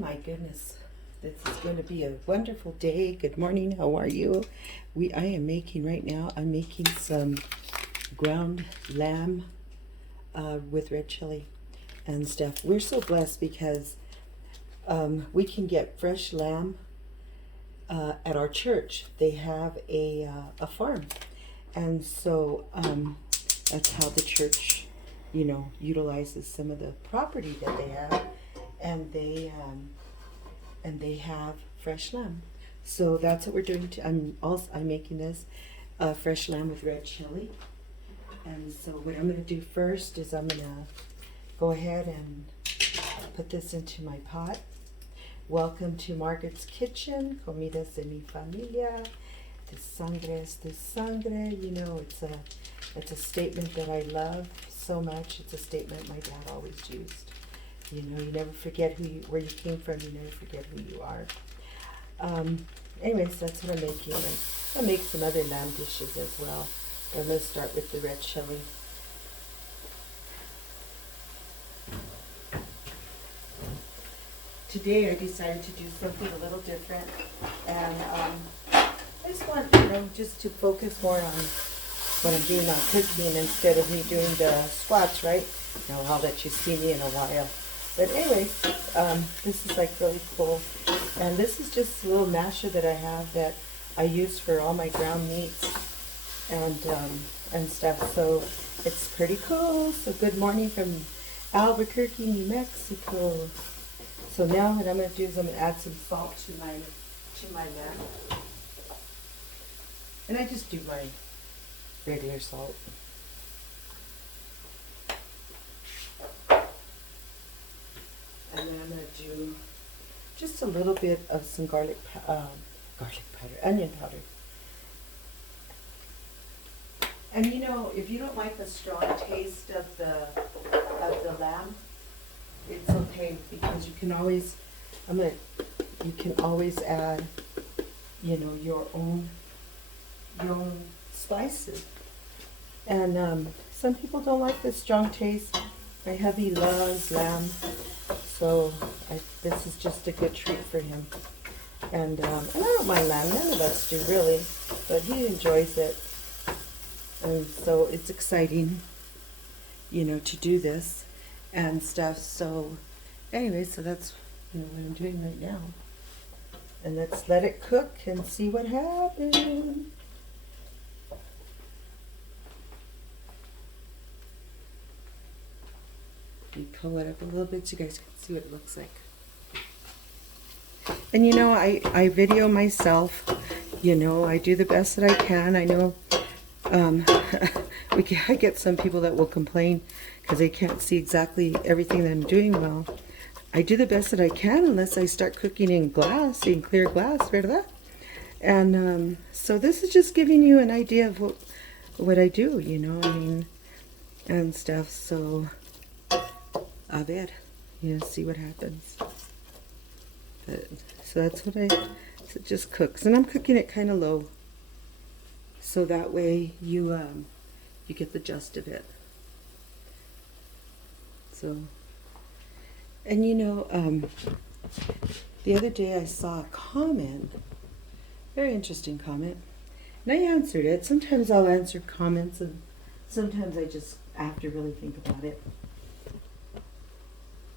my goodness, this is going to be a wonderful day. Good morning. How are you? I am making right now. I'm making some ground lamb with red chili and stuff. We're so blessed because we can get fresh lamb at our church. They have a farm, and so that's how the church, utilizes some of the property that they have, and they have fresh lamb. So that's what we're doing. I'm making this fresh lamb with red chili. And so what I'm going to do first is I'm going to go ahead and put this into my pot. Welcome to Margaret's Kitchen. Comidas de mi familia. De sangre es de sangre. It's a statement that I love so much. It's a statement my dad always used. You never forget where you came from. You never forget who you are. Anyways, that's what I'm making. And I'll make some other lamb dishes as well. But I'm going to start with the red chili. Today I decided to do something a little different. And I just want, just to focus more on what I'm doing on cooking instead of me doing the squats, right? I'll let you see me in a while. But anyways, this is like really cool. And this is just a little masher that I have that I use for all my ground meats and stuff. So it's pretty cool. So good morning from Albuquerque, New Mexico. So now what I'm going to do is I'm going to add some salt to my lamb. And I just do my regular salt. And then I'm going to do just a little bit of some garlic powder, onion powder. And if you don't like the strong taste of the lamb, it's okay because you can always add your own spices. And some people don't like the strong taste. My hubby loves lamb. So this is just a good treat for him. And I don't mind lamb. None of us do really. But he enjoys it. And so it's exciting, to do this and stuff. So anyway, so that's what I'm doing right now. And let's let it cook and see what happens. You pull it up a little bit so you guys can see what it looks like. And I video myself. I do the best that I can. I know I get some people that will complain because they can't see exactly everything that I'm doing well. I do the best that I can unless I start cooking in clear glass, ¿verdad? And so this is just giving you an idea of what I do, and stuff. So a ver, see what happens. So that's what so it just cooks, and I'm cooking it kind of low, so that way you get the gist of it. So, and the other day I saw a comment, very interesting comment, and I answered it. Sometimes I'll answer comments, and sometimes I just have to really think about it.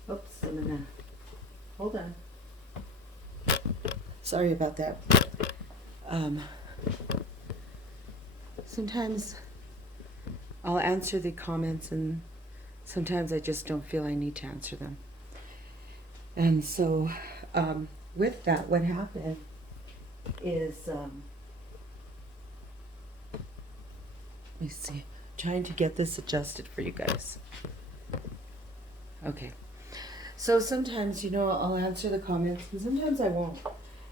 Oops, I'm gonna, hold on. Sorry about that. Sometimes I'll answer the comments, and sometimes I just don't feel I need to answer them. And so with that, what happened is, let me see, trying to get this adjusted for you guys. Okay. So sometimes, I'll answer the comments, and sometimes I won't.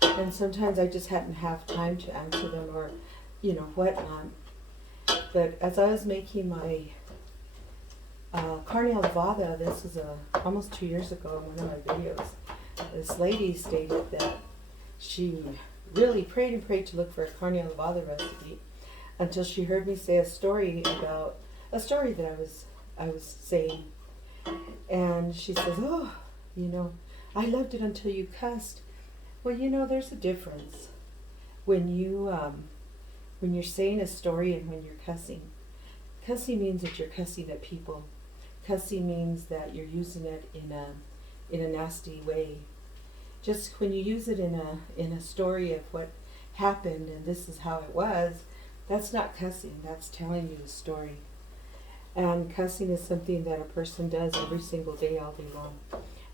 And sometimes I just hadn't have time to answer them, or, whatnot. But as I was making my carne alvada, this was almost 2 years ago in one of my videos, this lady stated that she really prayed and prayed to look for a carne alvada recipe until she heard me say a story that I was saying. And she says, oh, I loved it until you cussed. Well, you know, there's a difference when when you're saying a story and when you're cussing. Cussing means that you're cussing at people. Cussing means that you're using it in a nasty way. Just when you use it in a story of what happened and this is how it was, that's not cussing. That's telling you a story. And cussing is something that a person does every single day, all day long.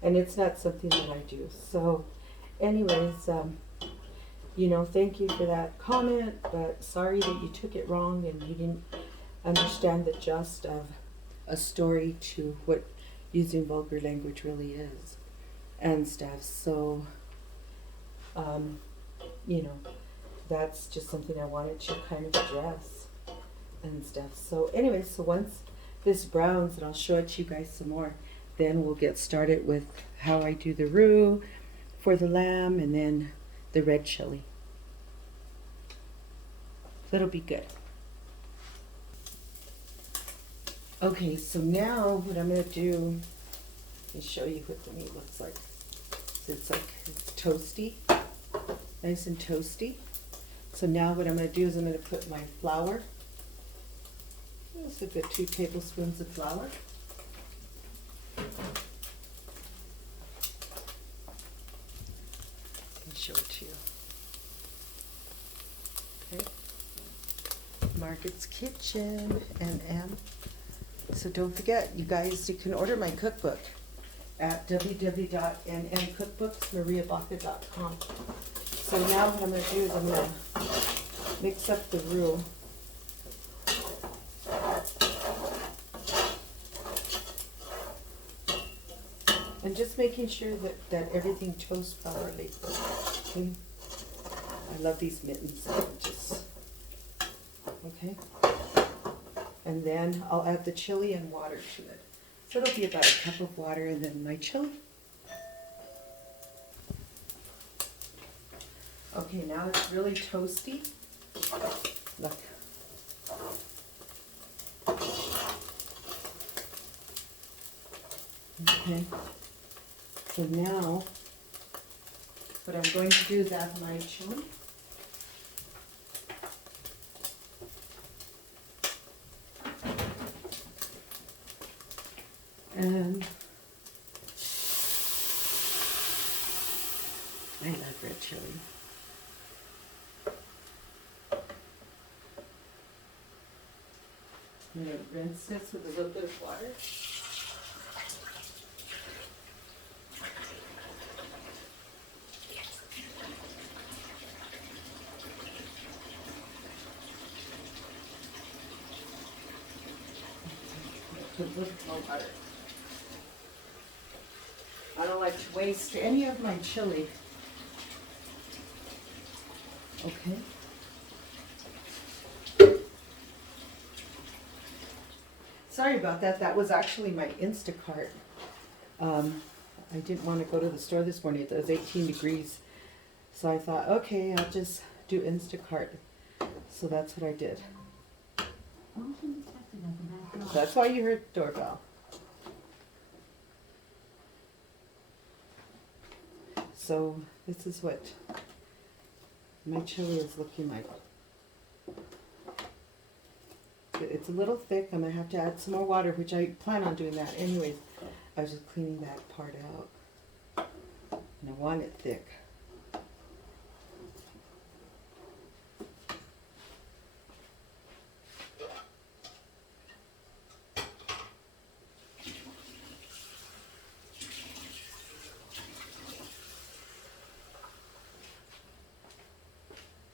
And it's not something that I do. So, anyways, you know, thank you for that comment, but sorry that you took it wrong and you didn't understand the gist of a story to what using vulgar language really is and stuff. So, you know, that's just something I wanted to kind of address and stuff. So anyways, so once this browns, and I'll show it to you guys some more, then we'll get started with how I do the roux for the lamb and then the red chili. That'll be good. Okay, so now what I'm going to do is show you what the meat looks like. So it's toasty, nice and toasty. So now what I'm going to do is I'm going to put my flour. It's a good 2 tablespoons of flour. I'll show it to you. Okay. Margaret's Kitchen and M. So don't forget, you guys, you can order my cookbook at www.nncookbooksmariabaca.com. So now what I'm going to do is I'm going to mix up the roux. And just making sure that everything toasts properly. Okay. I love these mittens. Okay. And then I'll add the chili and water to it. So it'll be about a cup of water and then my chili. Okay, now it's really toasty. Look. Okay. So now, what I'm going to do is add my chili. And I love red chili. I'm going to rinse this with a little bit of water. Put a little more water. I don't like to waste any of my chili. Okay. Sorry about that. That was actually my Instacart. I didn't want to go to the store this morning. It was 18 degrees. So I thought, okay, I'll just do Instacart. So that's what I did. That's why you heard doorbell. So this is what my chili is looking like. It's a little thick. I'm going to have to add some more water, which I plan on doing that anyways. I was just cleaning that part out. And I want it thick.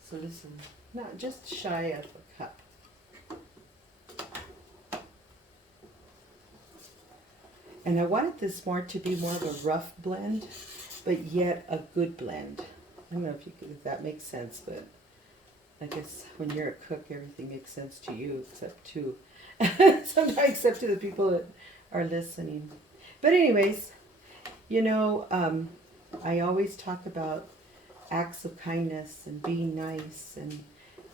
So this is not just shy of a cup. And I wanted this to be more of a rough blend, but yet a good blend. I don't know if that makes sense, but I guess when you're a cook, everything makes sense to you, except to sometimes except to the people that are listening. But anyways, you know, I always talk about acts of kindness and being nice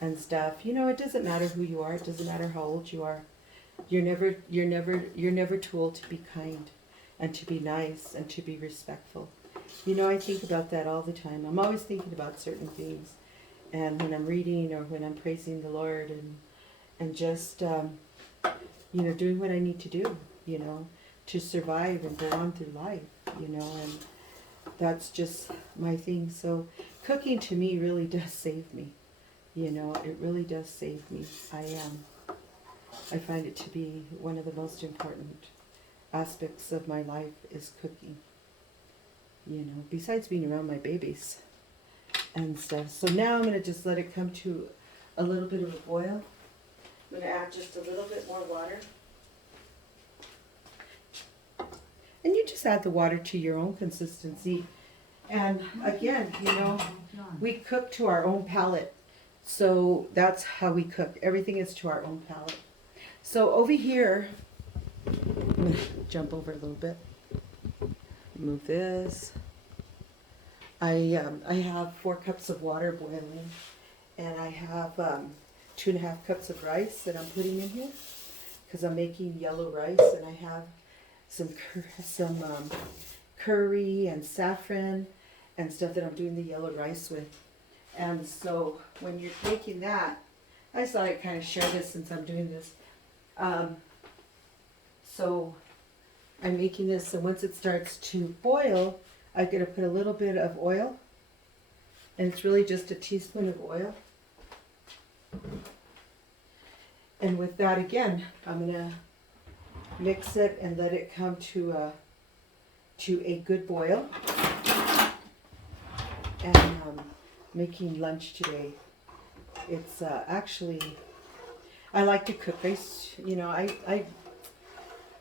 and stuff. You know, it doesn't matter who you are. It doesn't matter how old you are. You're never too old to be kind and to be nice and to be respectful. You know, I think about that all the time. I'm always thinking about certain things. And when I'm reading or when I'm praising the Lord and just, you know, doing what I need to do, you know, to survive and go on through life, you know, and that's just my thing. So cooking to me really does save me. You know, it really does save me. I find it to be one of the most important aspects of my life is cooking. You know, besides being around my babies and stuff. So now I'm going to just let it come to a little bit of a boil. I'm going to add just a little bit more water. And you just add the water to your own consistency. And again, you know, we cook to our own palate. So that's how we cook. Everything is to our own palate. So over here, I'm going to jump over a little bit. Move this. I have 4 cups of water boiling, and I have 2.5 cups of rice that I'm putting in here because I'm making yellow rice, and I have some curry and saffron and stuff that I'm doing the yellow rice with. And so when you're making that, I just thought I'd kind of share this since I'm doing this. So I'm making this, and once it starts to boil, I'm going to put a little bit of oil, and it's really just a teaspoon of oil. And with that, again, I'm going to mix it and let it come to a good boil. And making lunch today. It's actually, I like to cook.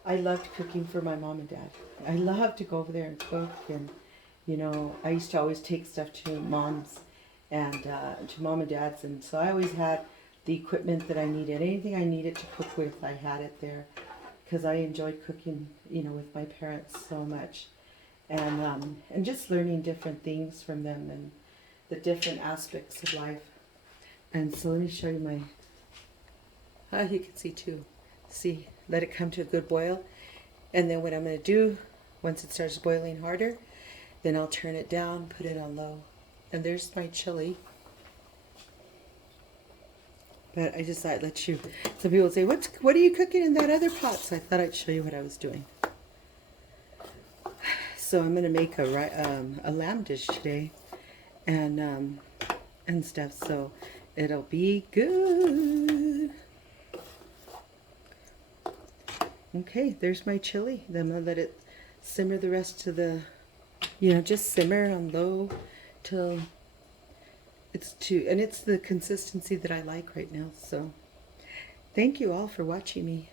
I loved cooking for my mom and dad. I love to go over there and cook, and you know, I used to always take stuff to mom's and to mom and dad's, and so I always had the equipment that I needed. Anything I needed to cook with, I had it there, because I enjoyed cooking, you know, with my parents so much, and just learning different things from them and the different aspects of life. And so let me show you my. You can see too. See, let it come to a good boil, and then what I'm going to do, once it starts boiling harder, then I'll turn it down, put it on low. And there's my chili. But I just thought I'd let you. Some people say, what are you cooking in that other pot? So I thought I'd show you what I was doing. So I'm going to make a lamb dish today, and stuff. So it'll be good. Okay, there's my chili. Then I'm going to let it simmer the rest of the, you know, just simmer on low till it's the consistency that I like right now. So thank you all for watching me.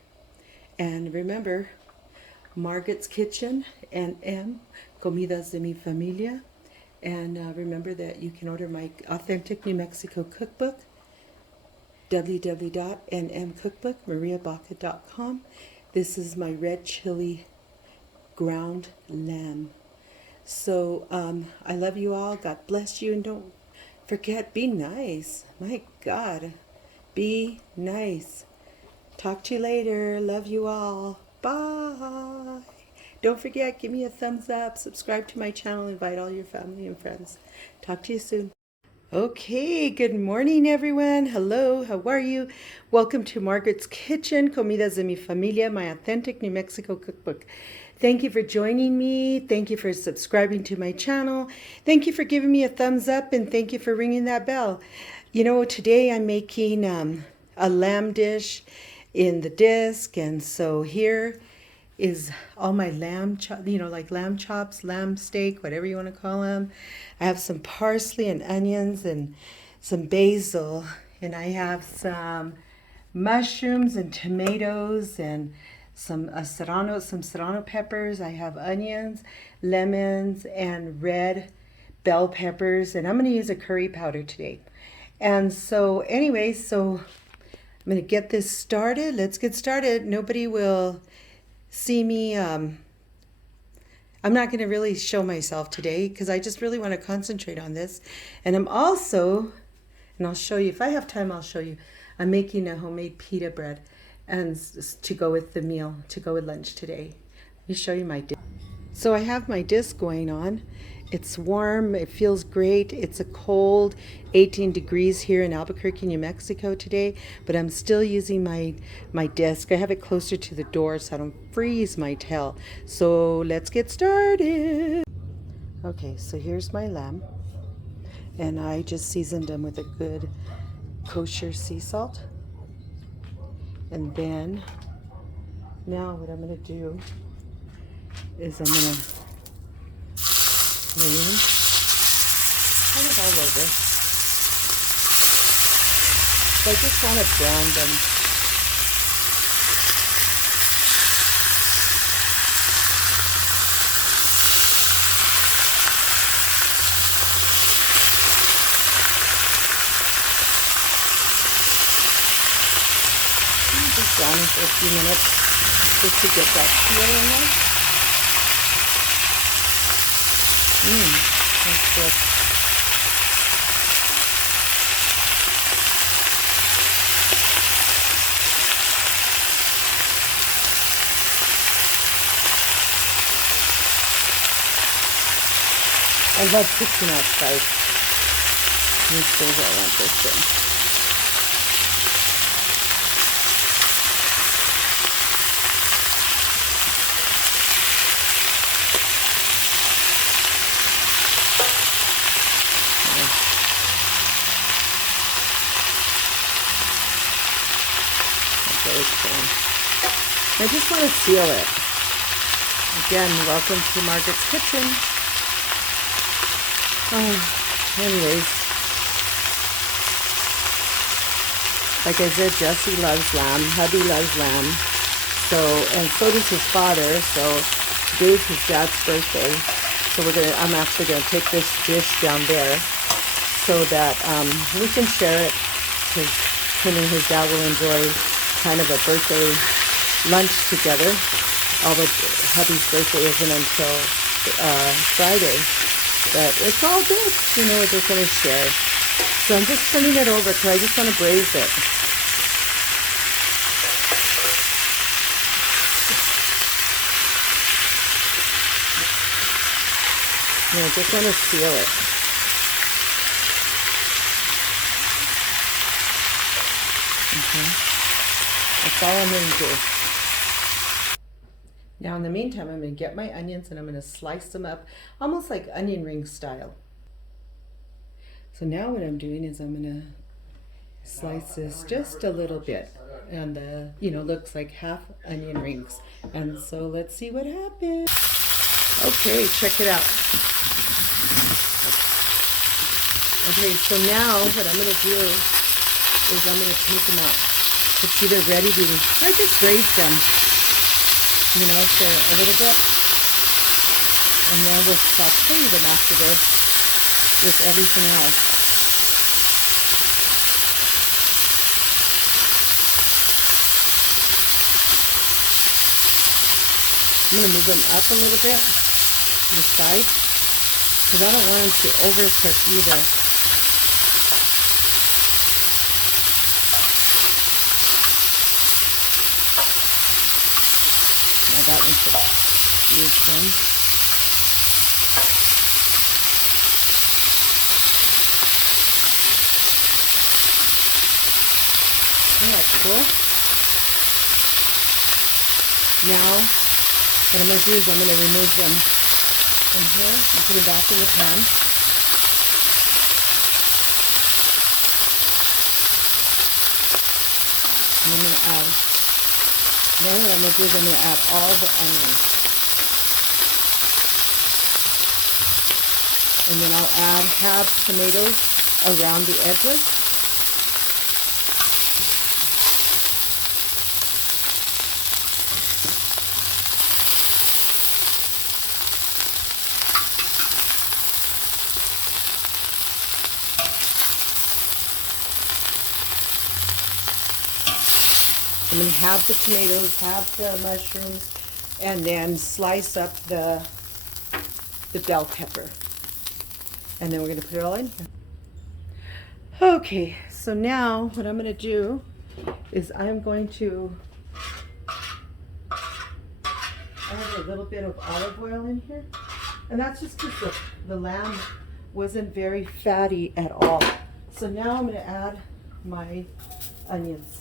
And remember, Margaret's Kitchen and Comidas de mi Familia. And remember that you can order my Authentic New Mexico Cookbook, www.nmcookbookmariabaca.com. This is my red chili ground lamb. So I love you all. God bless you. And don't forget, be nice. My God, be nice. Talk to you later. Love you all. Bye. Don't forget, give me a thumbs up. Subscribe to my channel. Invite all your family and friends. Talk to you soon. Okay, good morning, everyone. Hello, how are you? Welcome to Margaret's Kitchen, Comidas de mi Familia, my authentic New Mexico cookbook. Thank you for joining me. Thank you for subscribing to my channel. Thank you for giving me a thumbs up, and thank you for ringing that bell. You know, today I'm making a lamb dish in the disc, and so here is all my lamb like lamb chops, lamb steak, whatever you want to call them. I have some parsley and onions and some basil, and I have some mushrooms and tomatoes and some serrano peppers. I have onions, lemons, and red bell peppers, and I'm going to use a curry powder today. And so anyway, so I'm going to get this started. Let's get started. Nobody will see me. I'm not going to really show myself today because I just really want to concentrate on this. And I'm also, and I'll show you, if I have time, I'll show you, I'm making a homemade pita bread and to go with the meal, to go with lunch today. Let me show you my disc. So I have my disc going on, It's warm. It feels great. It's a cold 18 degrees here in Albuquerque, New Mexico today, but I'm still using my desk. I have it closer to the door so I don't freeze my tail. So let's get started. Okay, so here's my lamb, and I just seasoned them with a good kosher sea salt. And then now what I'm going to do is I'm going to lay them kind of all over. So I just want to brown them. Just browning for a few minutes just to get that peel in there. That's good. I love cooking outside. These things I want this in. I just want to seal it. Again, welcome to Margaret's Kitchen. Anyways, like I said, Jesse loves lamb, hubby loves lamb, and so does his father. So today's his dad's birthday. So I'm actually gonna take this dish down there so that we can share it, because him and his dad will enjoy kind of a birthday lunch together, although hubby's birthday isn't until Friday, but it's all good, we're just going to share. So I'm just turning it over because I just want to braise it. I just want to seal it. That's all I'm going to do. Now in the meantime, I'm going to get my onions and I'm going to slice them up almost like onion ring style. So now what I'm doing is I'm going to slice this just a little bit, and looks like half onion rings. And so let's see what happens. Okay, check it out. Okay, so now what I'm going to do is I'm going to take them out. To see they're ready to, I just braised them, for a little bit, and then we'll saute them after this with everything else. I'm going to move them up a little bit to the side because I don't want them to overcook either. That one's this one. Yeah, that's cool. Now, what I'm going to do is I'm going to remove them from here and put it back in the pan. And I'm going to add. Then what I'm going to do is I'm going to add all the onions. And then I'll add half tomatoes around the edges. I'm going to have the tomatoes, have the mushrooms, and then slice up the bell pepper. And then we're going to put it all in here. Okay, so now what I'm going to do is I'm going to add a little bit of olive oil in here. And that's just because the lamb wasn't very fatty at all. So now I'm going to add my onions.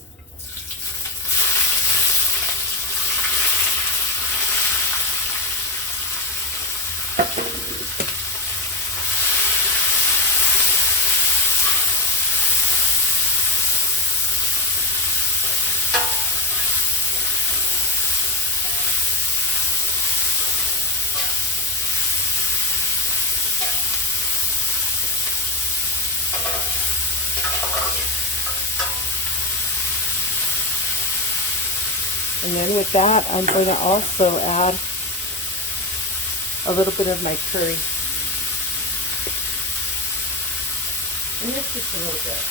And then with that, I'm going to also add a little bit of my curry. And it's just a little bit.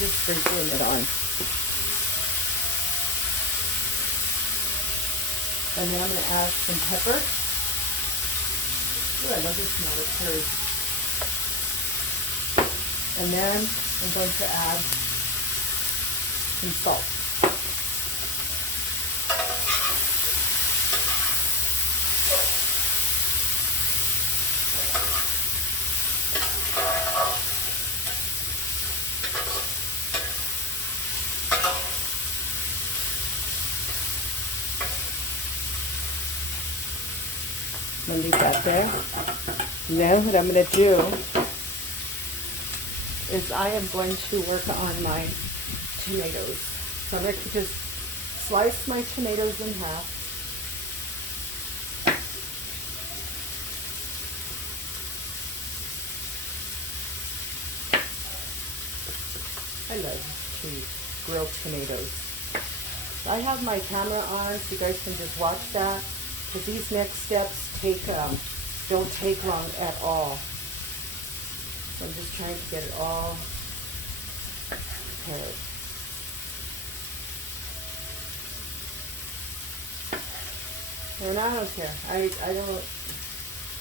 Just sprinkling it on. And then I'm going to add some pepper. Ooh, I love the smell of curry. And then I'm going to add some salt. I'm going to leave that there. Now what I'm going to do is I am going to work on my tomatoes. So I'm going to just slice my tomatoes in half. I love to grill tomatoes. I have my camera on so you guys can just watch that, because these next steps don't take long at all. So I'm just trying to get it all prepared. And I don't care. I don't,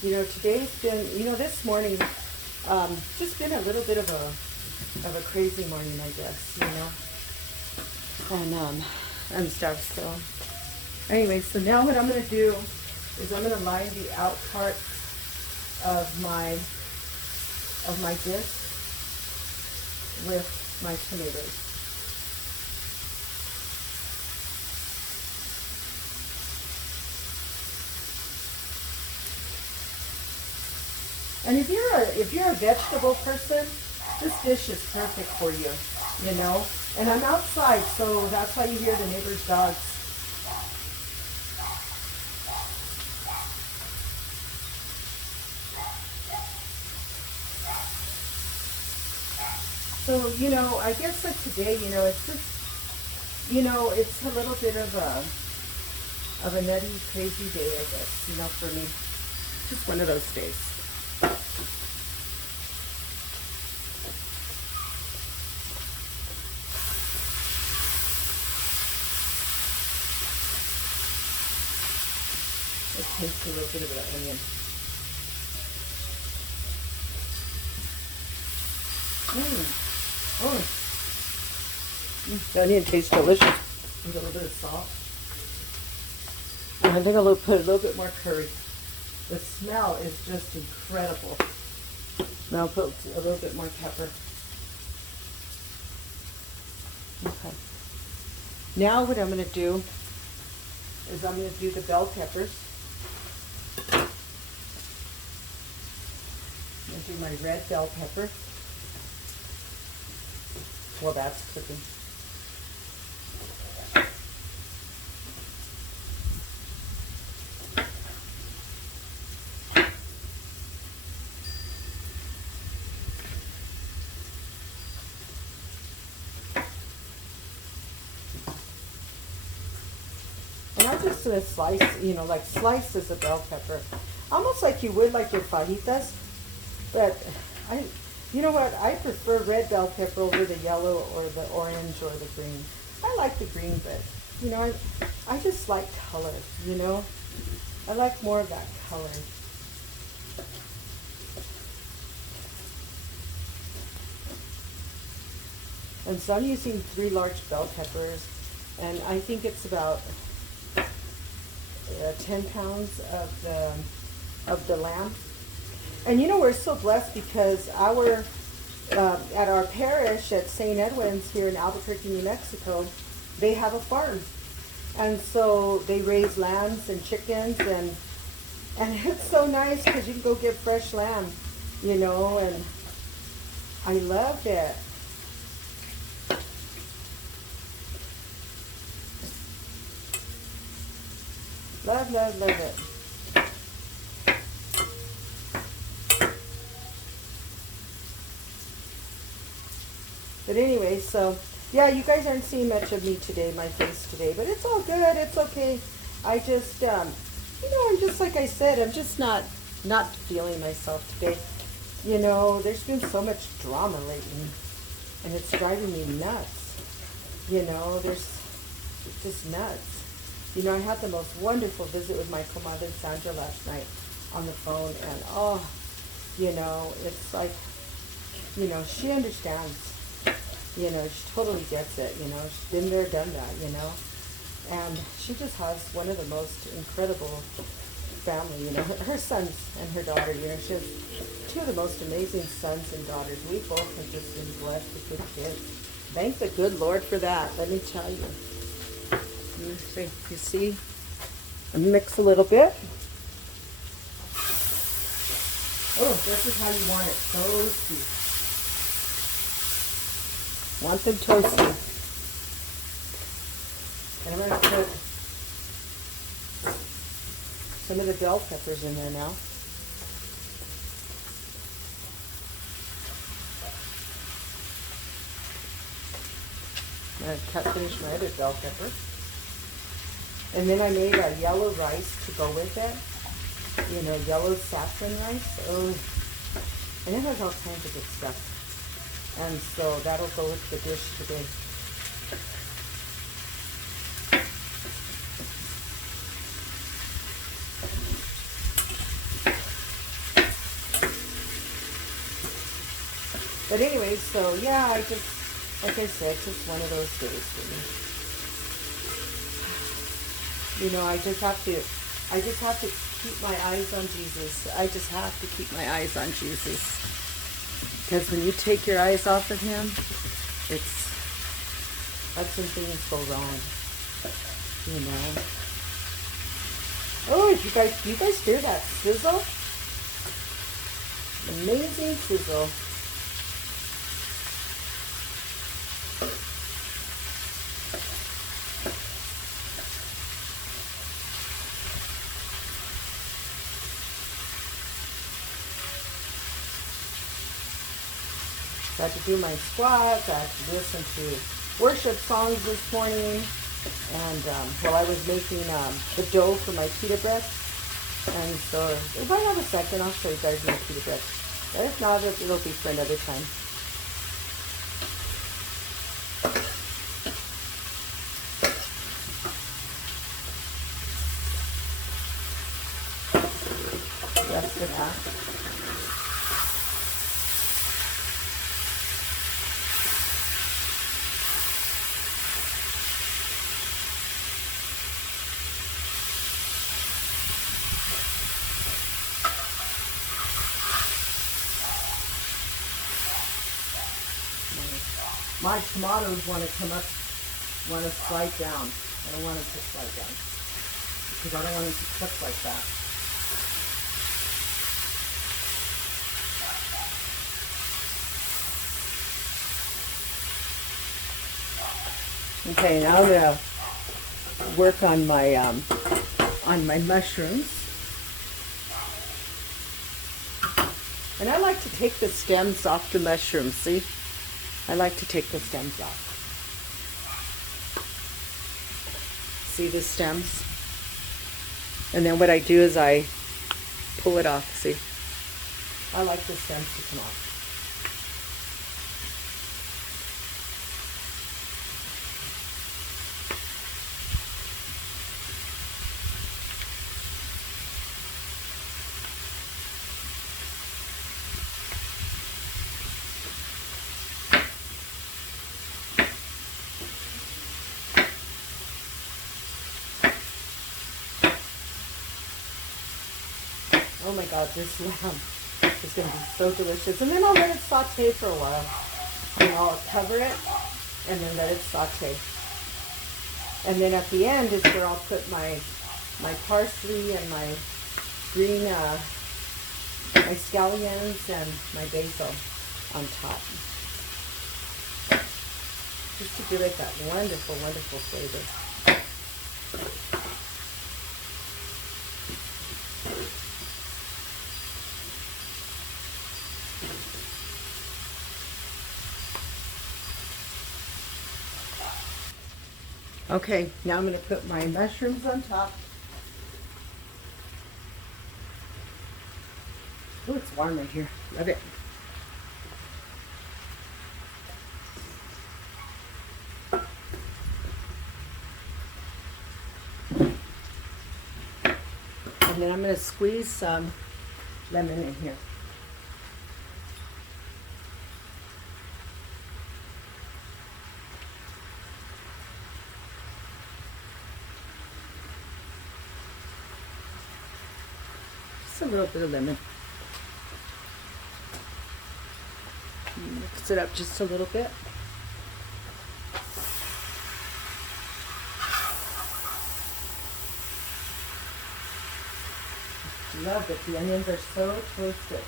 today's been, this morning, just been a little bit of a crazy morning, I guess, and stuff, so. Anyway, so now what I'm going to do is I'm going to line the out part of my dish with my tomatoes. And if you're a vegetable person, this dish is perfect for you, And I'm outside, so that's why you hear the neighbor's dogs. So, I guess that today, it's just, it's a little bit of a nutty, crazy day, I guess, for me. Just one of those days. Let's taste a little bit of that onion. The onion tastes delicious. With a little bit of salt. And I think I'll put a little bit more curry. The smell is just incredible. Now I'll put a little bit more pepper. Okay. Now what I'm going to do is I'm going to do the bell peppers. I'm going to do my red bell pepper. Well, that's cooking. And I'm just going to slice, like slices of bell pepper. Almost like you would like your fajitas. But you know what? I prefer red bell pepper over the yellow or the orange or the green. I like the green, but, I just like color, I like more of that color. And so I'm using 3 large bell peppers, and I think it's about 10 pounds of the lamb. And you know, we're so blessed because at our parish at St. Edwin's here in Albuquerque, New Mexico, they have a farm. And so they raise lambs and chickens, and it's so nice because you can go get fresh lamb, you know, and I love it. Love, love, love it. But anyway, so yeah, you guys aren't seeing much of me today, my face today, but it's all good. It's okay. I just, you know, I'm just like I said, I'm just not feeling myself today. You know, there's been so much drama lately, and it's driving me nuts. You know, it's just nuts. You know, I had the most wonderful visit with my comadre Sandra last night on the phone, and oh, you know, it's like, you know, she understands. You know, she totally gets it, you know. She's been there, done that, you know. And she just has one of the most incredible family, you know. Her sons and her daughter, you know, she has two of the most amazing sons and daughters. We both have just been blessed with good kids. Thank the good Lord for that, let me tell you. You see? I mix a little bit. Oh, this is how you want it, toasty. Want them toasty. And I'm going to put some of the bell peppers in there now. I'm going to finish my other bell pepper. And then I made a yellow rice to go with it. You know, yellow saffron rice. Oh, and it has all kinds of good stuff. And so that'll go with the dish today. But anyway, so yeah, I just, like I said, just one of those days for me. You know, I just have to keep my eyes on Jesus. I just have to keep my eyes on Jesus. Because when you take your eyes off of him, that's when things go wrong, you know. Oh, do you guys hear that sizzle? Amazing sizzle. I had to do my squats. I had to listen to worship songs this morning. And while I was making the dough for my pita bread. And so if I have a second, I'll show you guys my pita bread. But if not, it'll be for another time. Rest of that. My tomatoes want to slide down. I don't want them to slide down because I don't want them to cook like that. Okay, now I'm gonna work on my mushrooms, and I like to take the stems off the mushrooms. See. I like to take the stems off. See the stems? And then what I do is I pull it off, see? I like the stems to come off. Oh my God, this lamb is going to be so delicious. And then I'll let it saute for a while. And I'll cover it and then let it saute. And then at the end is where I'll put my parsley and my green, my scallions and my basil on top. Just to give it that wonderful, wonderful flavor. Okay, now I'm going to put my mushrooms on top. Oh, it's warm right here. Love it. And then I'm going to squeeze some lemon in here. Just a little bit of lemon. Mix it up just a little bit. Love it. The onions are so toasted.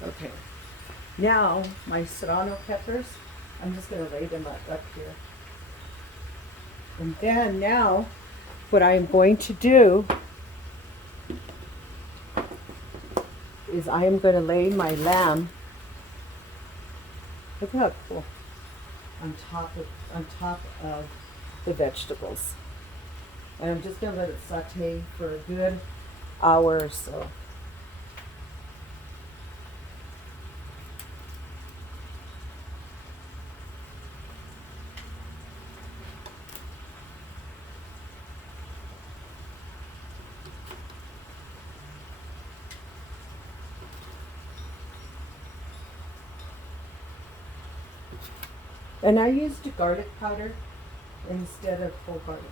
Okay. Now, my serrano peppers, I'm just going to lay them up here. And then now, what I'm going to do is I am going to lay my lamb, look how cool, on top of the vegetables. And I'm just going to let it saute for a good hour or so. And I used garlic powder instead of whole garlic.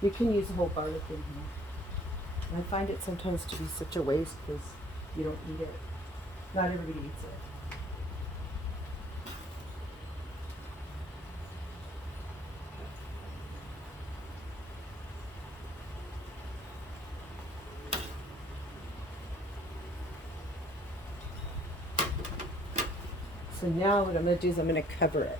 You can use whole garlic in here. I find it sometimes to be such a waste because you don't eat it. Not everybody eats it. So now what I'm going to do is I'm going to cover it.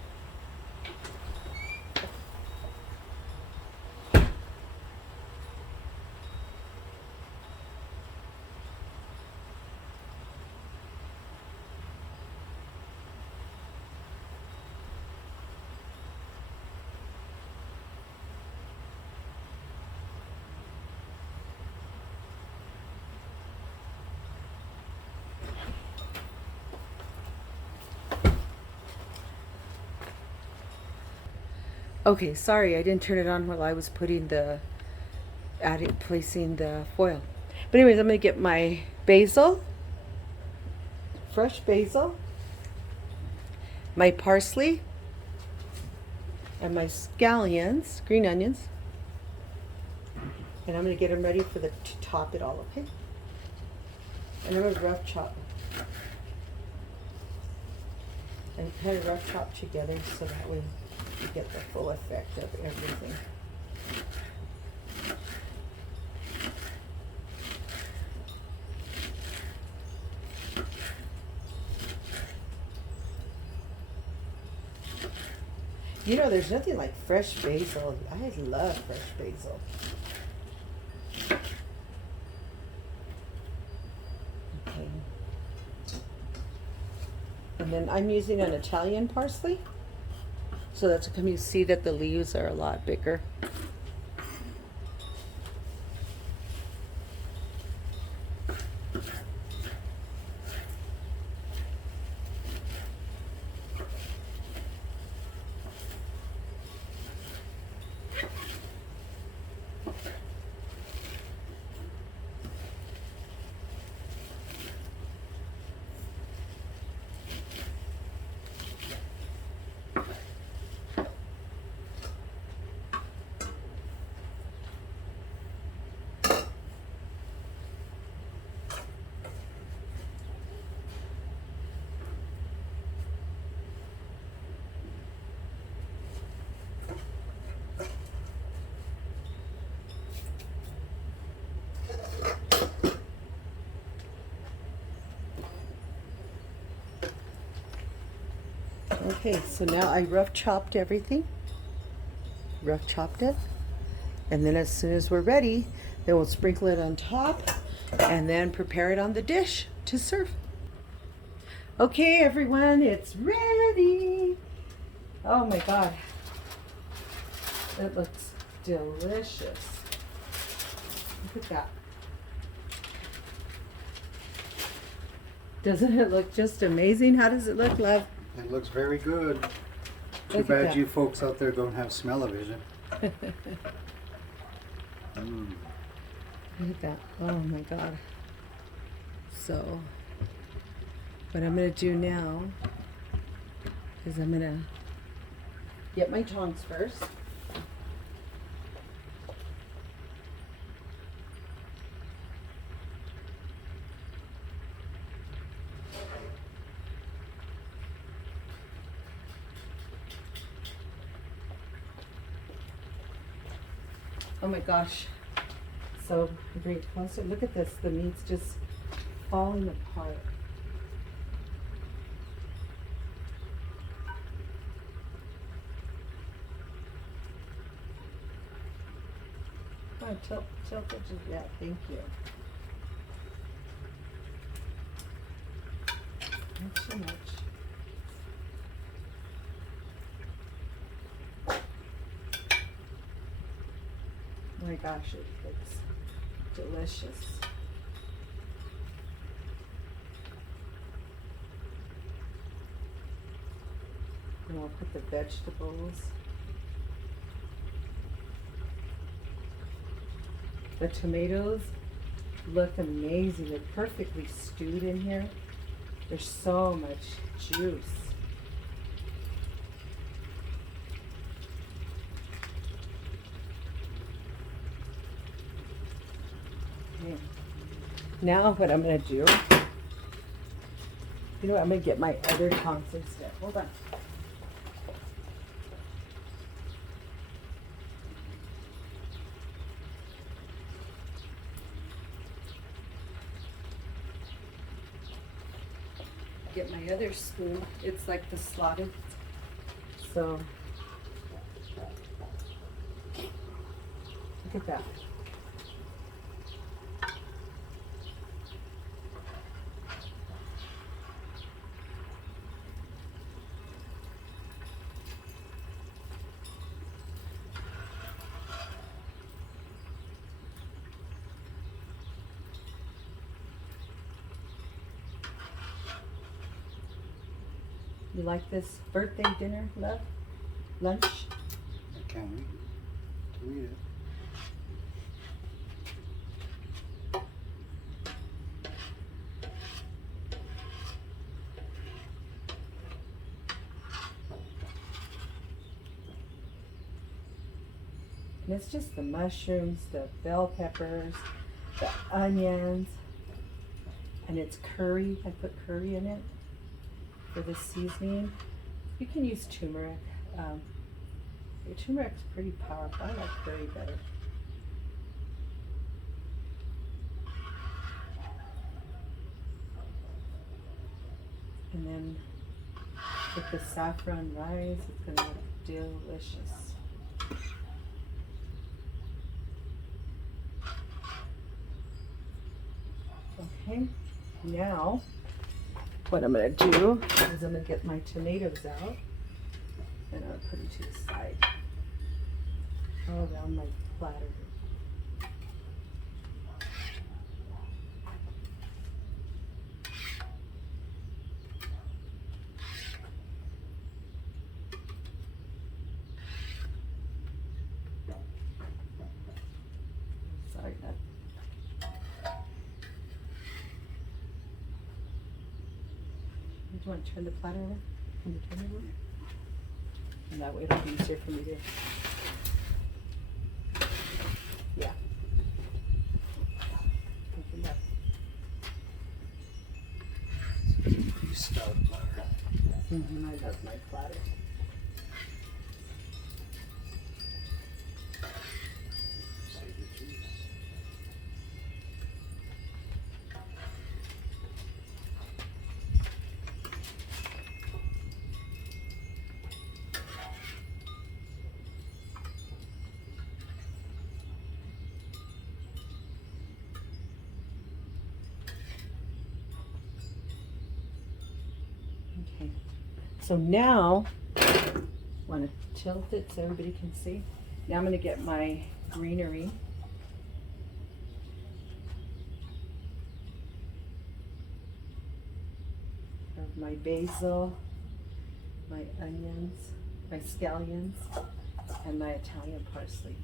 Okay, sorry, I didn't turn it on while I was putting placing the foil. But anyways, I'm gonna get my basil, fresh basil, my parsley, and my scallions, green onions. And I'm gonna get them ready to top it all, okay? And I'm gonna rough chop. And kind of rough chop together so that way you get the full effect of everything. You know, there's nothing like fresh basil. I love fresh basil. Okay. And then I'm using an Italian parsley. So that's come you see that the leaves are a lot bigger. Okay, so now I rough chopped everything. Rough chopped it. And then as soon as we're ready, then we'll sprinkle it on top and then prepare it on the dish to serve. Okay, everyone, it's ready. Oh my God. It looks delicious. Look at that. Doesn't it look just amazing? How does it look, love? It looks very good. Too Look at bad that. you folks out there don't have smell-o-vision. Look at that. Oh my God. So, what I'm going to do now is I'm going to get my tongs first. Oh my gosh. So bring it closer. Look at this. The meat's just falling apart. Come on, tilt it. Yeah, thank you. Not too much. Oh my gosh, it looks delicious. And I'll put the vegetables. The tomatoes look amazing. They're perfectly stewed in here. There's so much juice. Okay. Now what I'm going to do, you know what, I'm going to get my other tongs instead. Hold on. Get my other spoon. It's like the slotted. So look at that. You like this birthday dinner, love? Lunch? I can't wait to eat it. And it's just the mushrooms, the bell peppers, the onions, and it's curry. I put curry in it for the seasoning. You can use turmeric. Turmeric's pretty powerful. I like curry better. And then with the saffron rice, it's going to look delicious. Okay, now what I'm going to do is I'm going to get my tomatoes out and I'll put them to the side all around my platter. Sorry, that. Do you want to turn the platter over? Can you turn it over? And that way it'll be easier for me to. Yeah. Open up. It's a pretty stout platter. I love my platter. Save the juice. Okay. So now, want to tilt it so everybody can see. Now I'm going to get my greenery. Of my basil, my onions, my scallions, and my Italian parsley.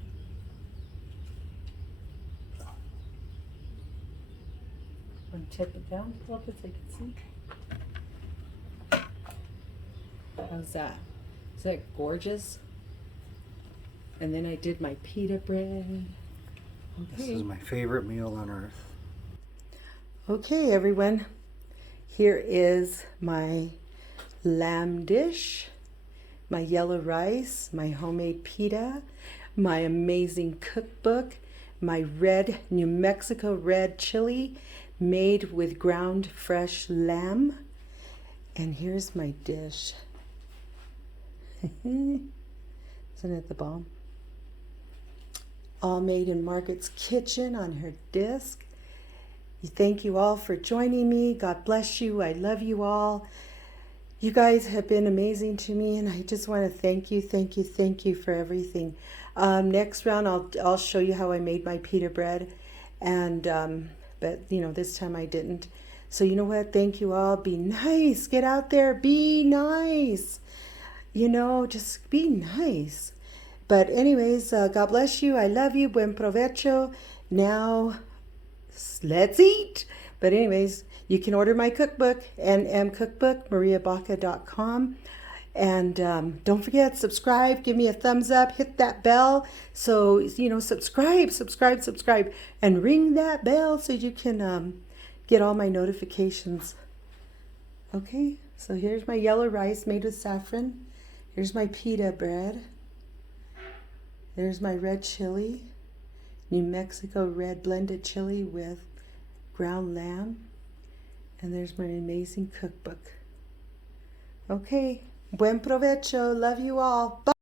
And tip it down a little bit so you can see. How's that? Is that gorgeous? And then I did my pita bread. This is my favorite meal on earth. Okay, everyone. Here is my lamb dish, my yellow rice, my homemade pita, my amazing cookbook, my red New Mexico red chili made with ground fresh lamb. And here's my dish. Isn't it the bomb? All made in Margaret's kitchen on her disc. Thank you all for joining me. God bless you. I love you all. You guys have been amazing to me, and I just want to thank you for everything. Next round, I'll show you how I made my pita bread, and but you know, this time I didn't. So you know what? Thank you all. Be nice. Get out there. Be nice. You know, just be nice. But anyways, God bless you. I love you. Buen provecho. Now, let's eat. But anyways, you can order my cookbook, NM Cookbook, mariabaca.com. And don't forget, subscribe, give me a thumbs up, hit that bell. So, you know, subscribe, and ring that bell so you can get all my notifications. Okay, so here's my yellow rice made with saffron. Here's my pita bread. There's my red chili, New Mexico red blended chili with ground lamb. And there's my amazing cookbook. Okay, buen provecho. Love you all. Bye.